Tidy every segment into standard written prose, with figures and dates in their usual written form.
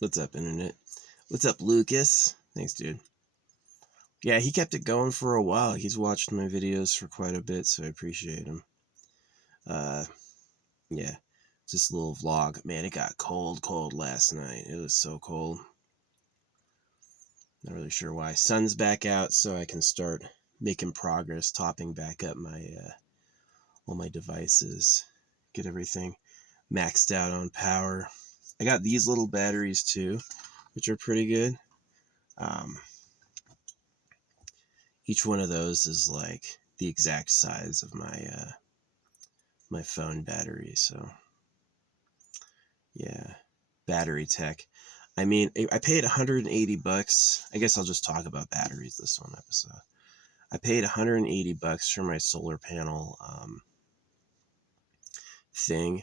What's up, Internet? What's up, Lucas? Thanks, dude. Yeah, he kept it going for a while. He's watched my videos for quite a bit, so I appreciate him. Yeah, just a little vlog. Man, it got cold last night. It was so cold. Not really sure why. Sun's back out, so I can start making progress, topping back up my all my devices. Get everything maxed out on power. I got these little batteries too, which are pretty good. Each one of those is like the exact size of my my phone battery. So yeah, battery tech. I mean, I paid $180. I guess I'll just talk about batteries this one episode. I paid $180 for my solar panel thing,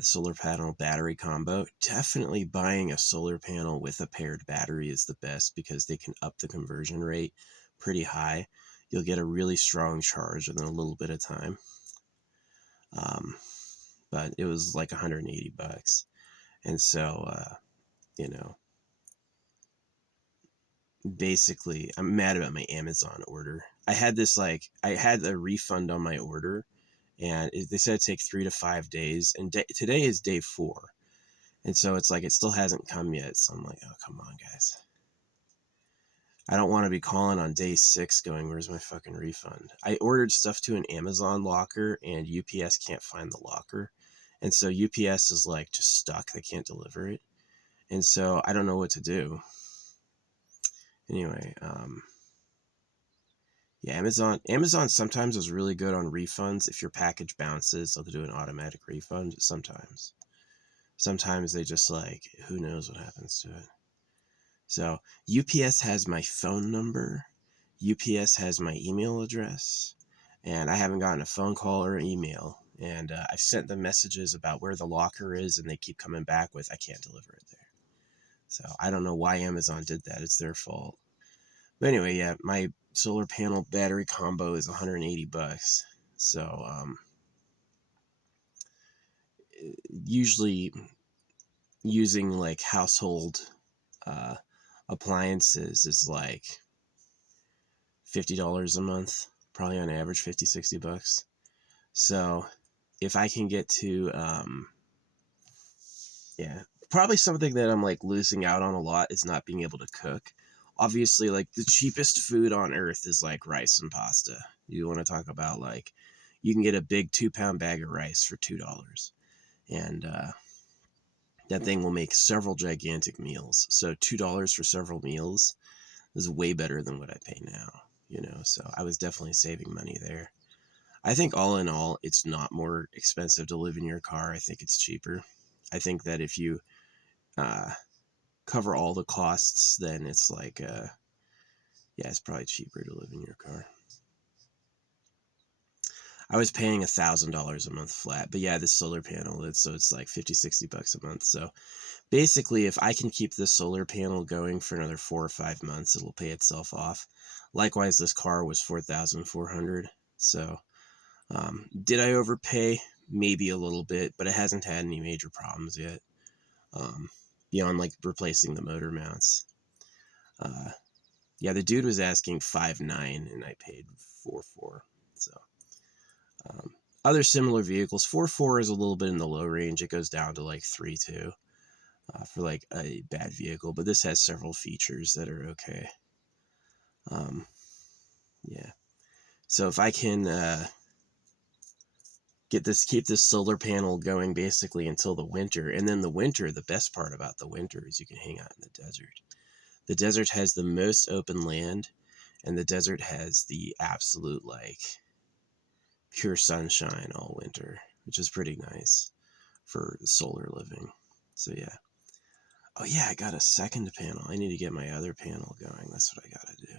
solar panel battery combo. Definitely buying a solar panel with a paired battery is the best because they can up the conversion rate pretty high. You'll get a really strong charge within a little bit of time. But it was like $180. And so, you know, basically, I'm mad about my Amazon order. I had a refund on my order, and they said it'd take 3 to 5 days, and today is day 4. And so it's like, it still hasn't come yet. So I'm like, oh, come on, guys. I don't want to be calling on day 6 going, where's my fucking refund? I ordered stuff to an Amazon locker, and UPS can't find the locker. And so UPS is like just stuck. They can't deliver it. And so I don't know what to do. Anyway, yeah, Amazon sometimes is really good on refunds. If your package bounces, they'll do an automatic refund. Sometimes they just like, who knows what happens to it. So UPS has my phone number. UPS has my email address. And I haven't gotten a phone call or email. And I've sent them messages about where the locker is, and they keep coming back with, I can't deliver it there. So I don't know why Amazon did that. It's their fault. But anyway, yeah, my solar panel battery combo is $180. So usually using like household appliances is like $50 a month, probably on average $50-$60. So if I can get to yeah, probably something that I'm like losing out on a lot is not being able to cook. Obviously, like the cheapest food on earth is like rice and pasta. You want to talk about like, you can get a big 2-pound bag of rice for $2, and that thing will make several gigantic meals. So $2 for several meals is way better than what I pay now. So I was definitely saving money there. I think all in all, it's not more expensive to live in your car. I think it's cheaper. I think that if you cover all the costs, then it's like, yeah, it's probably cheaper to live in your car. I was paying $1,000 a month flat, but yeah, this solar panel, it's like $50-$60 a month. So basically, if I can keep this solar panel going for another 4 or 5 months, it'll pay itself off. Likewise, this car was $4,400. So did I overpay? Maybe a little bit, but it hasn't had any major problems yet. Beyond like replacing the motor mounts. Yeah, the dude was asking $5,900 and I paid $4,400. So other similar vehicles, $4,400 is a little bit in the low range. It goes down to like $3,200 for like a bad vehicle, but this has several features that are okay. Yeah. So if I can keep this solar panel going basically until the winter, and then the winter, the best part about the winter is you can hang out in the desert. The desert has the most open land, and the desert has the absolute like pure sunshine all winter, which is pretty nice for solar living. So yeah. Oh yeah, I got a second panel. I need to get my other panel going. That's what I gotta do.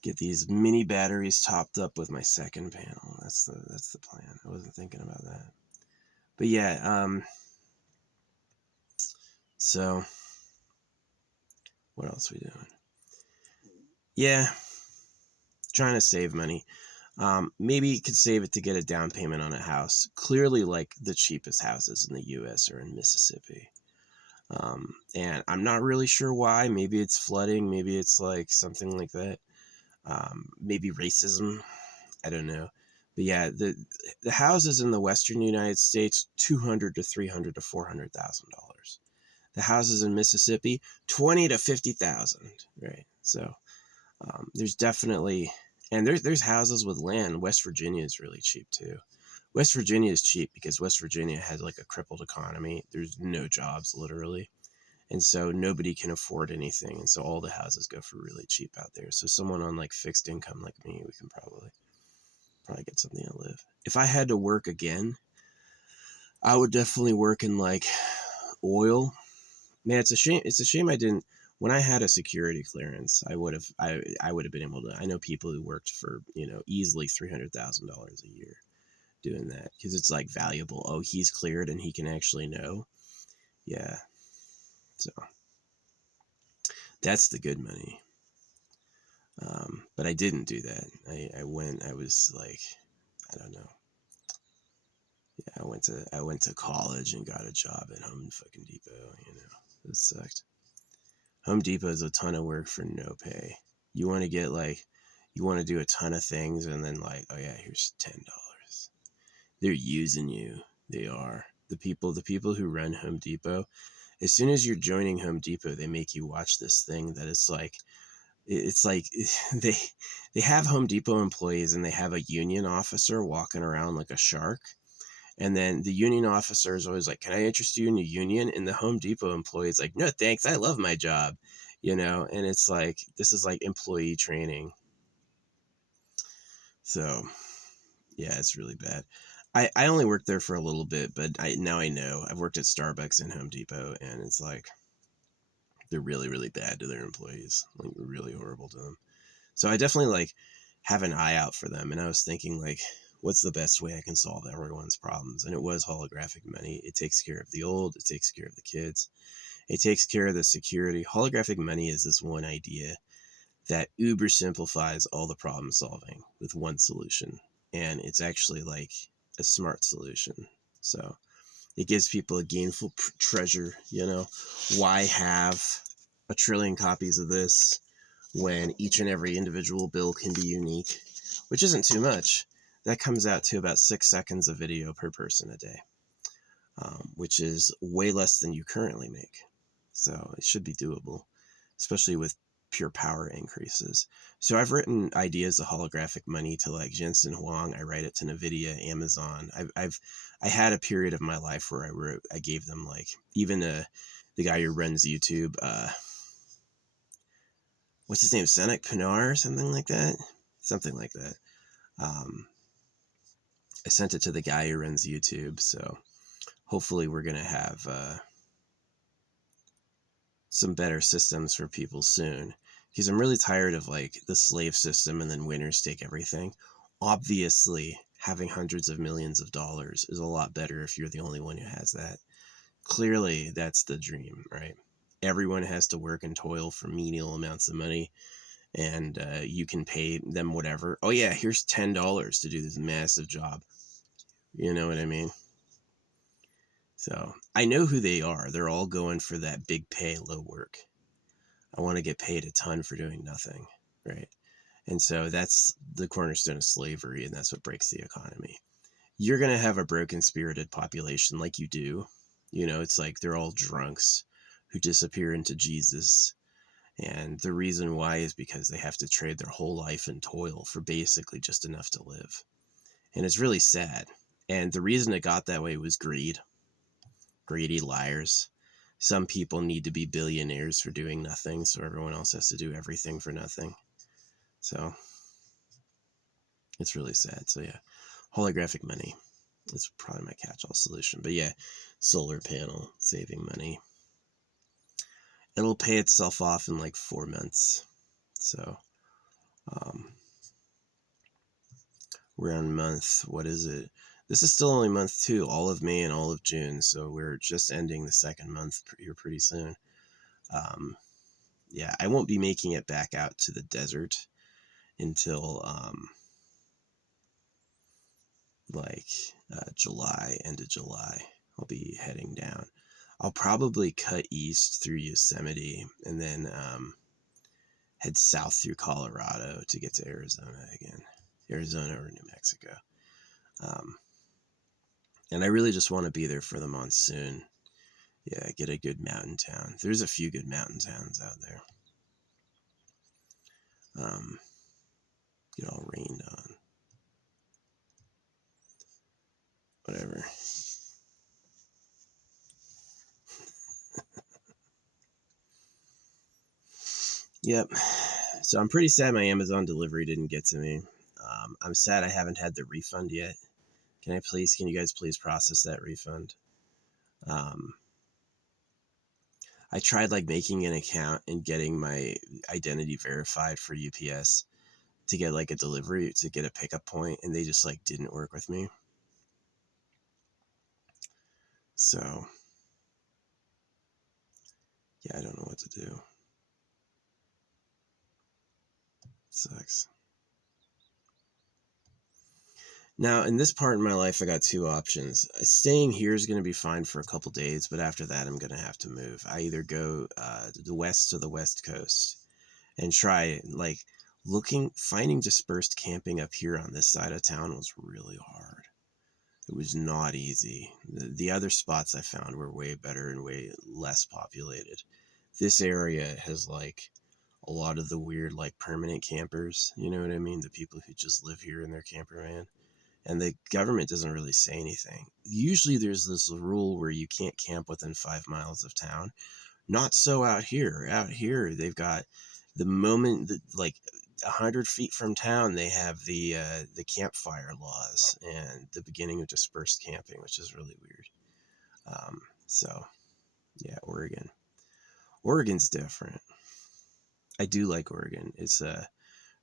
Get these mini batteries topped up with my second panel. That's the plan. I wasn't thinking about that. But yeah, so what else are we doing? Yeah, trying to save money. Maybe you could save it to get a down payment on a house. Clearly, like the cheapest houses in the U.S. are in Mississippi. And I'm not really sure why. Maybe it's flooding. Maybe it's like something like that. Maybe racism. I don't know. But yeah, the houses in the Western United States, 200 to 300 to $400,000. The houses in Mississippi, 20 to 50,000. Right. So there's definitely, and there's houses with land. West Virginia is really cheap too. West Virginia is cheap because West Virginia has like a crippled economy. There's no jobs literally. And so nobody can afford anything. And so all the houses go for really cheap out there. So someone on like fixed income like me, we can probably get something to live. If I had to work again, I would definitely work in like oil. Man, it's a shame. It's a shame I didn't. When I had a security clearance, I would have. I would have been able to. I know people who worked for easily $300,000 a year doing that because it's like valuable. Oh, he's cleared and he can actually know. Yeah. So that's the good money. But I didn't do that. I went. I was like, I don't know. Yeah, I went to college and got a job at Home fucking Depot. It sucked. Home Depot is a ton of work for no pay. You want to get like, you want to do a ton of things and then like, oh yeah, here's $10. They're using you. They are. The people who run Home Depot, as soon as you're joining Home Depot, they make you watch this thing that it's like they have Home Depot employees and they have a union officer walking around like a shark. And then the union officer is always like, can I interest you in a union? And the Home Depot employee is like, no, thanks. I love my job. And it's like, this is like employee training. So yeah, it's really bad. I only worked there for a little bit, but now I know. I've worked at Starbucks and Home Depot, and it's like, they're really, really bad to their employees, like really horrible to them. So I definitely like have an eye out for them. And I was thinking like, what's the best way I can solve everyone's problems? And it was holographic money. It takes care of the old. It takes care of the kids. It takes care of the security. Holographic money is this one idea that uber simplifies all the problem solving with one solution. And it's actually like a smart solution. So it gives people a gainful treasure. Why have a trillion copies of this when each and every individual bill can be unique, which isn't too much. That comes out to about 6 seconds of video per person a day, which is way less than you currently make. So it should be doable, especially with pure power increases. So I've written ideas of holographic money to like Jensen Huang. I write it to NVIDIA, Amazon. I had a period of my life where I gave them like, even the guy who runs YouTube, what's his name? Senek Pinar or something like that. I sent it to the guy who runs YouTube. So hopefully we're going to have some better systems for people soon, because I'm really tired of like the slave system and then winners take everything. Obviously, having hundreds of millions of dollars is a lot better if you're the only one who has that. Clearly, that's the dream, right? Everyone has to work and toil for menial amounts of money, and you can pay them whatever. Oh yeah, here's $10 to do this massive job. You know what I mean? So I know who they are. They're all going for that big pay, low work. I want to get paid a ton for doing nothing, right? And so that's the cornerstone of slavery, and that's what breaks the economy. You're going to have a broken spirited population like you do. It's like they're all drunks who disappear into Jesus. And the reason why is because they have to trade their whole life and toil for basically just enough to live. And it's really sad. And the reason it got that way was greed. Greedy liars. Some people need to be billionaires for doing nothing, so everyone else has to do everything for nothing. So it's really sad. So yeah, holographic money is probably my catch-all solution. But yeah, solar panel, saving money. It'll pay itself off in like 4 months. So we're on month, what is it? This is still only month 2, all of May and all of June. So we're just ending the second month here pretty soon. Yeah, I won't be making it back out to the desert until July, end of July. I'll be heading down. I'll probably cut east through Yosemite and then head south through Colorado to get to Arizona again. Arizona or New Mexico. And I really just want to be there for the monsoon. Yeah, get a good mountain town. There's a few good mountain towns out there. Get all rained on. Whatever. Yep. So I'm pretty sad my Amazon delivery didn't get to me. I'm sad I haven't had the refund yet. Can you guys please process that refund? I tried like making an account and getting my identity verified for UPS to get like a delivery, to get a pickup point, and they just like didn't work with me. So yeah, I don't know what to do. Sucks. Now, in this part in my life, I got two options. Staying here is going to be fine for a couple days, but after that, I'm going to have to move. I either go to the west to the west coast and try, like, finding dispersed camping up here on this side of town was really hard. It was not easy. The other spots I found were way better and way less populated. This area has, like, a lot of the weird, like, permanent campers. You know what I mean? The people who just live here in their camper van. And the government doesn't really say anything. Usually there's this rule where you can't camp within 5 miles of town. Not so out here. Out here, they've got the moment that, like, 100 feet from town, they have the campfire laws and the beginning of dispersed camping, which is really weird. So, yeah, Oregon. Oregon's different. I do like Oregon. It's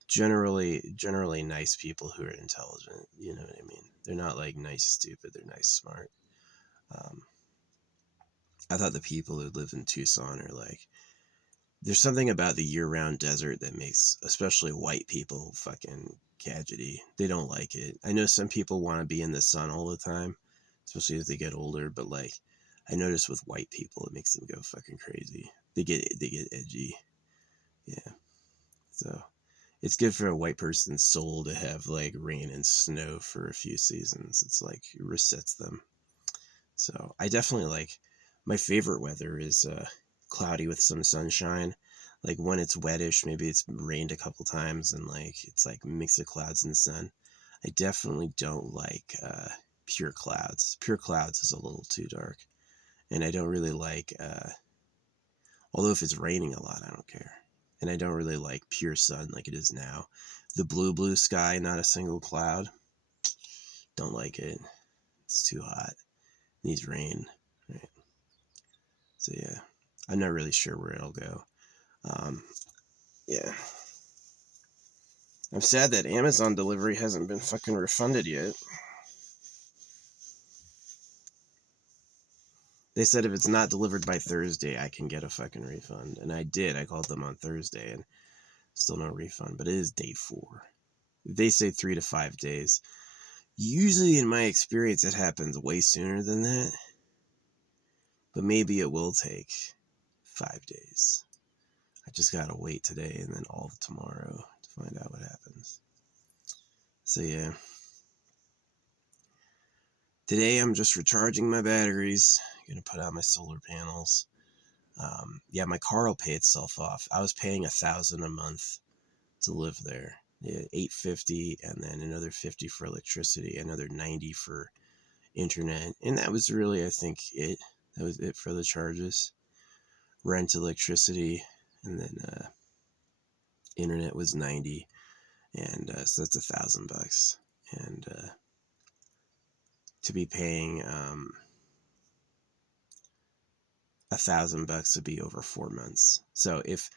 generally nice people who are intelligent. You know what I mean? They're not like nice stupid. They're nice smart. I thought the people who live in Tucson are like, there's something about the year-round desert that makes especially white people fucking gadgety. They don't like it. I know some people want to be in the sun all the time, especially as they get older, but like I notice with white people it makes them go fucking crazy. They get edgy. Yeah. So it's good for a white person's soul to have like rain and snow for a few seasons. It's like it resets them. So I definitely like, my favorite weather is cloudy with some sunshine. Like when it's wettish, maybe it's rained a couple times and like it's like a mix of clouds and sun. I definitely don't like pure clouds. Pure clouds is a little too dark. And I don't really like, although if it's raining a lot, I don't care. And I don't really like pure sun like it is now. The blue sky, not a single cloud. Don't like it. It's too hot. Needs rain. Right. So yeah, I'm not really sure where it'll go. Yeah. I'm sad that Amazon delivery hasn't been fucking refunded yet. They said if it's not delivered by Thursday, I can get a fucking refund. And I did. I called them on Thursday and still no refund. But it is day 4. They say 3 to 5 days. Usually, in my experience, it happens way sooner than that. But maybe it will take 5 days. I just gotta wait today and then all of tomorrow to find out what happens. So yeah. Today I'm just recharging my batteries. Gonna put out my solar panels. Yeah, my car will pay itself off. I was paying $1,000 a month to live there. Yeah, $850 and then another $50 for electricity, another $90 for internet, and that was really, I think, it. That was it for the charges. Rent, electricity, and then internet was $90, and so that's $1,000. And to be paying $1,000 to be over 4 months. So if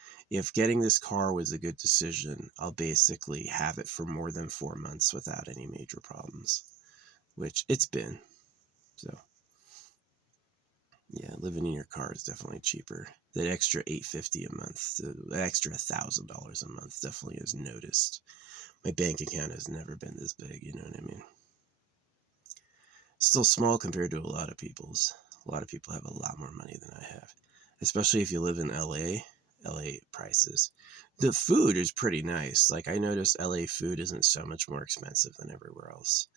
getting this car was a good decision, I'll basically have it for more than 4 months without any major problems, which it's been. So yeah, living in your car is definitely cheaper. That extra $850 a month, the extra $1,000 a month definitely is noticed. My bank account has never been this big, you know what I mean? Still small compared to a lot of people's. A lot of people have a lot more money than I have, especially if you live in LA. LA prices. The food is pretty nice. Like, I noticed LA food isn't so much more expensive than everywhere else.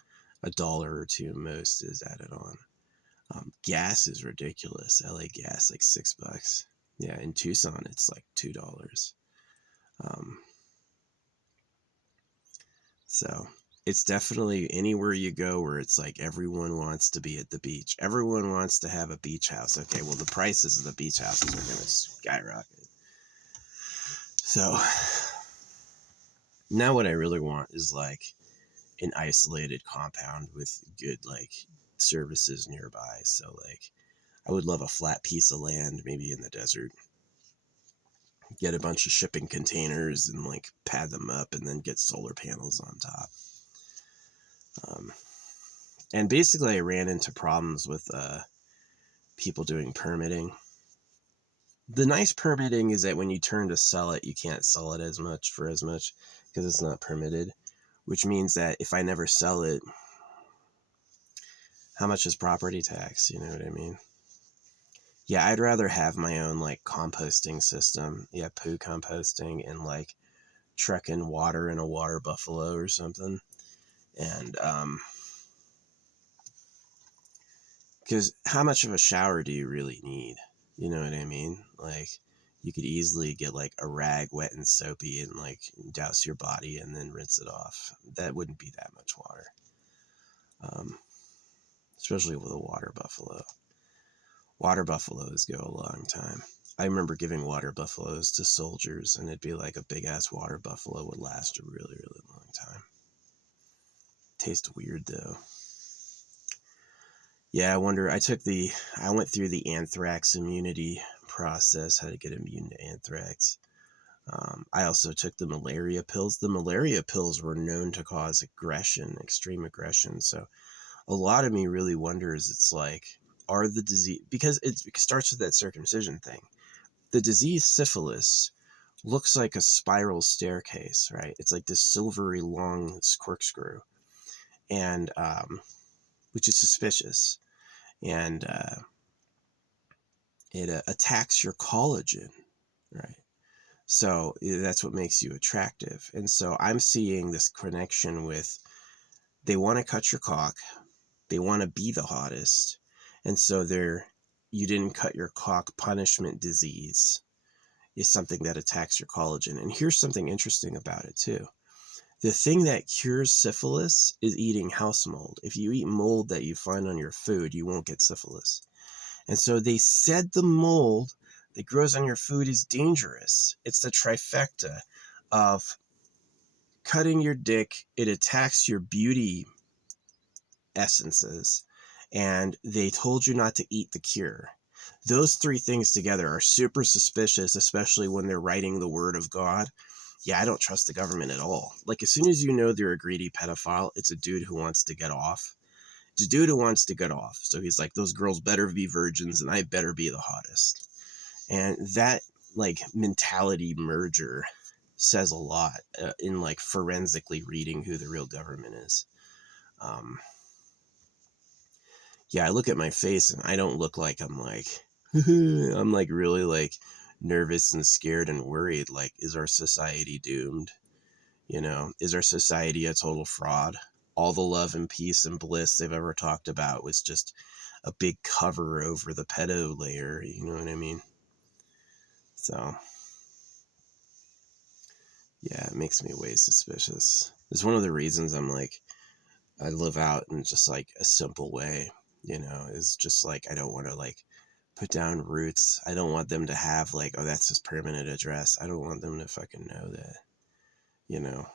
$1 or $2 most is added on. Gas is ridiculous. LA gas, like $6. Yeah, in Tucson, it's like $2. Um, so it's definitely anywhere you go where it's like everyone wants to be at the beach. Everyone wants to have a beach house. Okay, well, the prices of the beach houses are going to skyrocket. So now what I really want is like an isolated compound with good like services nearby. So like I would love a flat piece of land, maybe in the desert. Get a bunch of shipping containers and like pad them up and then get solar panels on top. And basically I ran into problems with people doing permitting. The nice permitting is that when you turn to sell it, you can't sell it as much because it's not permitted, which means that if I never sell it, how much is property tax? You know what I mean? Yeah, I'd rather have my own like composting system. Yeah, poo composting and like trucking water in a water buffalo or something. And because how much of a shower do you really need? You know what I mean? Like, you could easily get like a rag wet and soapy and like douse your body and then rinse it off. That wouldn't be that much water. Especially with a water buffalo. Water buffaloes go a long time. I remember giving water buffaloes to soldiers, and it'd be like a big ass water buffalo would last a really, really long time. Tastes weird though. Yeah, I wonder, I went through the anthrax immunity process, how to get immune to anthrax. I also took the malaria pills. The malaria pills were known to cause aggression, extreme aggression. So a lot of me really wonders, it's like, are the disease, because it starts with that circumcision thing. The disease syphilis looks like a spiral staircase, right? It's like this silvery long corkscrew, and which is suspicious. And it attacks your collagen, right? So that's what makes you attractive. And so I'm seeing this connection with, they want to cut your cock, they want to be the hottest, and so you didn't cut your cock punishment disease is something that attacks your collagen. And here's something interesting about it too. The thing that cures syphilis is eating house mold. If you eat mold that you find on your food, you won't get syphilis. And so they said the mold that grows on your food is dangerous. It's the trifecta of cutting your dick, it attacks your beauty essences, and they told you not to eat the cure. Those three things together are super suspicious, especially when they're writing the word of God. Yeah, I don't trust the government at all. Like, as soon as you know they're a greedy pedophile, it's a dude who wants to get off. It's a dude who wants to get off. So he's like, those girls better be virgins and I better be the hottest. And that, like, mentality merger says a lot in, like, forensically reading who the real government is. Yeah, I look at my face and I don't look like I'm like, I'm like really like nervous and scared and worried. Like, is our society doomed? You know, is our society a total fraud? All the love and peace and bliss they've ever talked about was just a big cover over the pedo layer. You know what I mean? So, yeah, it makes me way suspicious. It's one of the reasons I'm like, I live out in just like a simple way, you know, is just like, I don't want to like put down roots. I don't want them to have like, oh, that's his permanent address. I don't want them to fucking know that, you know.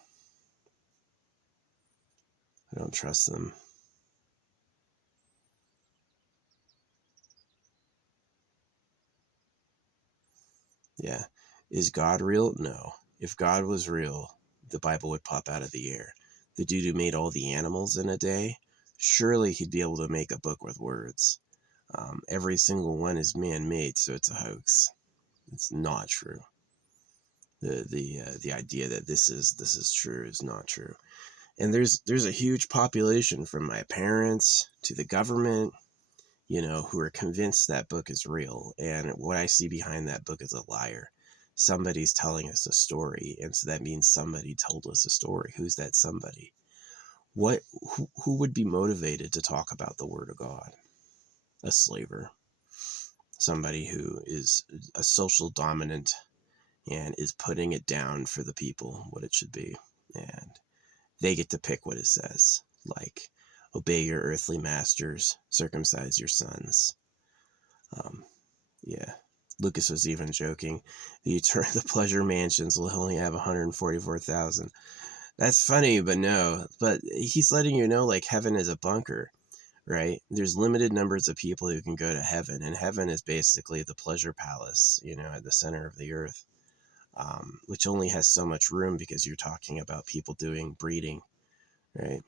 I don't trust them. Yeah. Is God real? No. If God was real, the Bible would pop out of the air. The dude who made all the animals in a day, surely he'd be able to make a book with words. Every single one is man-made, so it's a hoax. It's not true. The idea that this is true is not true. And there's a huge population, from my parents to the government, who are convinced that book is real. And what I see behind that book is a liar. Somebody's telling us a story. And so that means somebody told us a story. Who's that somebody? Who would be motivated to talk about the word of God? A slaver. Somebody who is a social dominant and is putting it down for the people, what it should be. And they get to pick what it says, like, obey your earthly masters, circumcise your sons. Yeah. Lucas was even joking, the pleasure mansions will only have 144,000. That's funny, but no. But he's letting you know, like, heaven is a bunker, right? There's limited numbers of people who can go to heaven, and heaven is basically the pleasure palace, at the center of the earth, which only has so much room because you're talking about people doing breeding, right?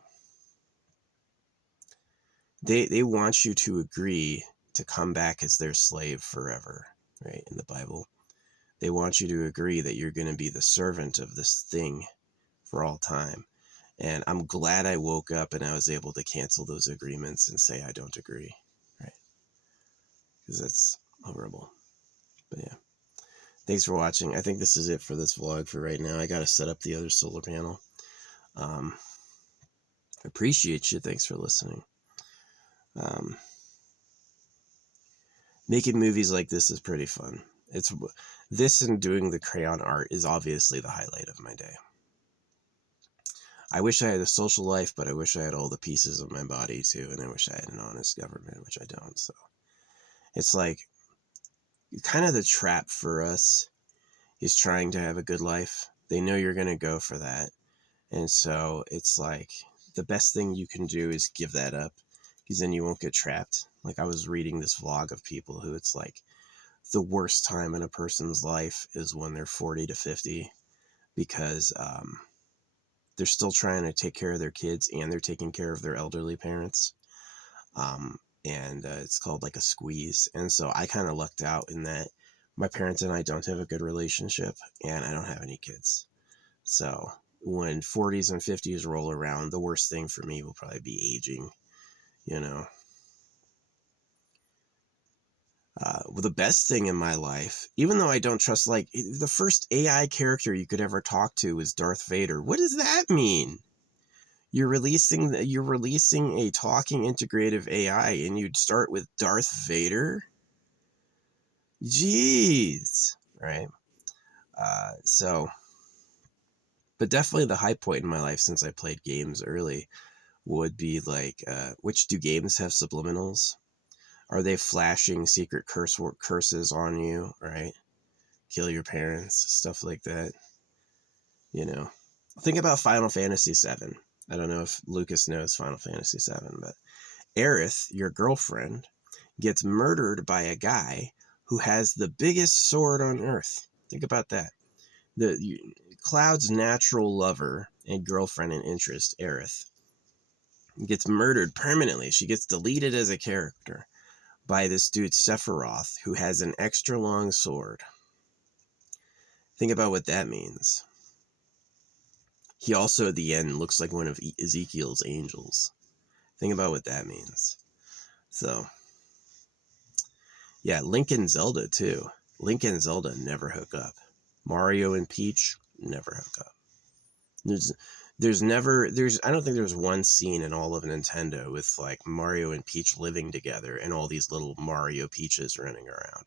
They want you to agree to come back as their slave forever, right? In the Bible, they want you to agree that you're going to be the servant of this thing for all time. And I'm glad I woke up and I was able to cancel those agreements and say I don't agree, right? Because that's horrible. But yeah, thanks for watching. I think this is it for this vlog for right now. I got to set up the other solar panel. Appreciate you. Thanks for listening. Making movies like this is pretty fun. This and doing the crayon art is obviously the highlight of my day. I wish I had a social life, but I wish I had all the pieces of my body too, and I wish I had an honest government, which I don't. So it's like, kind of the trap for us is trying to have a good life. They know you're going to go for that. And so it's like, the best thing you can do is give that up, because then you won't get trapped. Like, I was reading this vlog of people who it's like, the worst time in a person's life is when they're 40 to 50, because they're still trying to take care of their kids and they're taking care of their elderly parents. And it's called like a squeeze. And so I kind of lucked out in that my parents and I don't have a good relationship, and I don't have any kids. So when 40s and 50s roll around, the worst thing for me will probably be aging, Well, the best thing in my life, even though I don't trust, like, the first AI character you could ever talk to was Darth Vader. What does that mean? You're releasing a talking integrative AI, and you'd start with Darth Vader? Jeez, right? But definitely the high point in my life since I played games early would be like, do games have subliminals? Are they flashing secret curses on you, right? Kill your parents, stuff like that. Think about Final Fantasy VII. I don't know if Lucas knows Final Fantasy VII, but Aerith, your girlfriend, gets murdered by a guy who has the biggest sword on Earth. Think about that. Cloud's natural lover and girlfriend and interest, Aerith, gets murdered permanently. She gets deleted as a character by this dude Sephiroth, who has an extra long sword. Think about what that means. He also, at the end, looks like one of Ezekiel's angels. Think about what that means. So, yeah, Link and Zelda, too. Link and Zelda never hook up. Mario and Peach never hook up. I don't think there's one scene in all of Nintendo with like Mario and Peach living together and all these little Mario Peaches running around.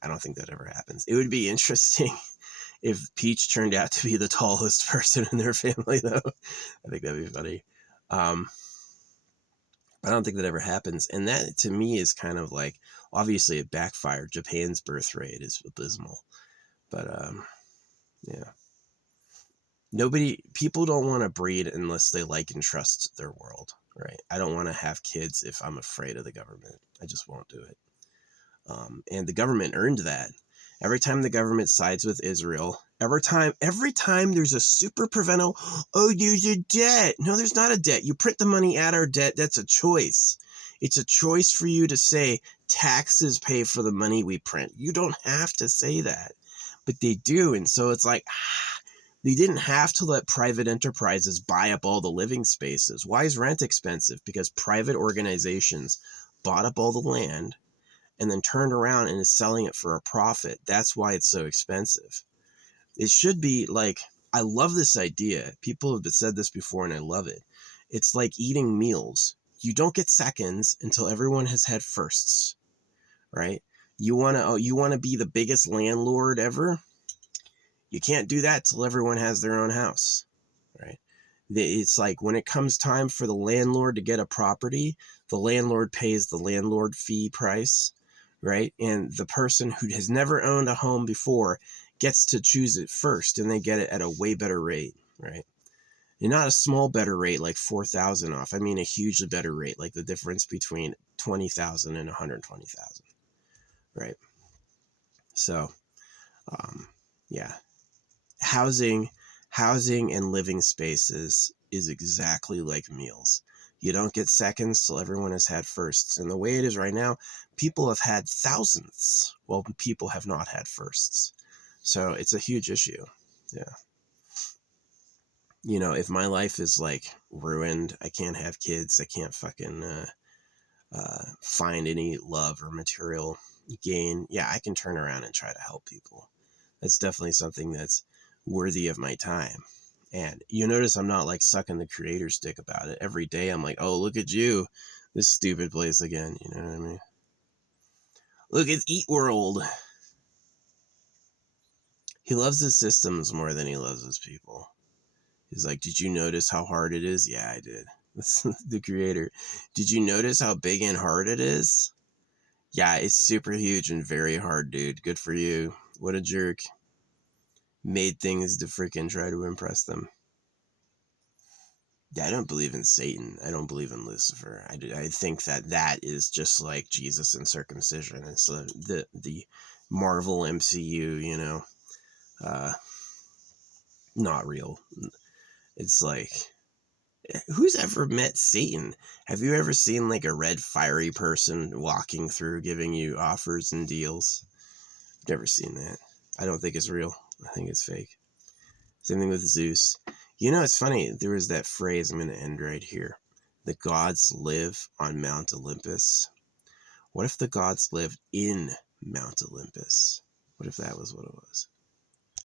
I don't think that ever happens. It would be interesting if Peach turned out to be the tallest person in their family, though. I think that'd be funny. I don't think that ever happens. And that, to me, is kind of like, obviously it backfired. Japan's birth rate is abysmal. But, yeah. People don't want to breed unless they like and trust their world, right? I don't want to have kids if I'm afraid of the government. I just won't do it. And the government earned that. Every time the government sides with Israel, every time there's a super prevento, there's a debt. No, there's not a debt. You print the money at our debt. That's a choice. It's a choice for you to say taxes pay for the money we print. You don't have to say that, but they do. And so it's like, they didn't have to let private enterprises buy up all the living spaces. Why is rent expensive? Because private organizations bought up all the land and then turned around and is selling it for a profit. That's why it's so expensive. It should be like, I love this idea. People have said this before and I love it. It's like eating meals. You don't get seconds until everyone has had firsts, right? You want to be the biggest landlord ever? You can't do that till everyone has their own house, right? It's like when it comes time for the landlord to get a property, the landlord pays the landlord fee price, right? And the person who has never owned a home before gets to choose it first, and they get it at a way better rate, right? And not a small better rate like 4,000 off. I mean a hugely better rate, like the difference between 20,000 and 120,000, right? So, yeah, housing and living spaces is exactly like meals. You don't get seconds till everyone has had firsts. And the way it is right now, people have had thousandths, while people have not had firsts. So it's a huge issue. Yeah. You know, if my life is like ruined, I can't have kids, I can't fucking find any love or material gain, yeah, I can turn around and try to help people. That's definitely something that's worthy of my time. And you notice I'm not like sucking the creator's dick about it. Every day I'm like, oh, look at you, this stupid place again. You know what I mean? Look, it's Eat World. He loves his systems more than he loves his people. He's like, did you notice how hard it is? Yeah, I did. The creator. Did you notice how big and hard it is? Yeah, it's super huge and very hard, dude. Good for you. What a jerk. Made things to freaking try to impress them. Yeah, I don't believe in Satan. I don't believe in Lucifer. I think that is just like Jesus and circumcision. It's the Marvel MCU, you know, not real. It's like, who's ever met Satan? Have you ever seen like a red fiery person walking through giving you offers and deals? Never seen that. I don't think it's real. I think it's fake. Same thing with Zeus. You know, it's funny. There was that phrase, I'm going to end right here. The gods live on Mount Olympus. What if the gods lived in Mount Olympus? What if that was what it was?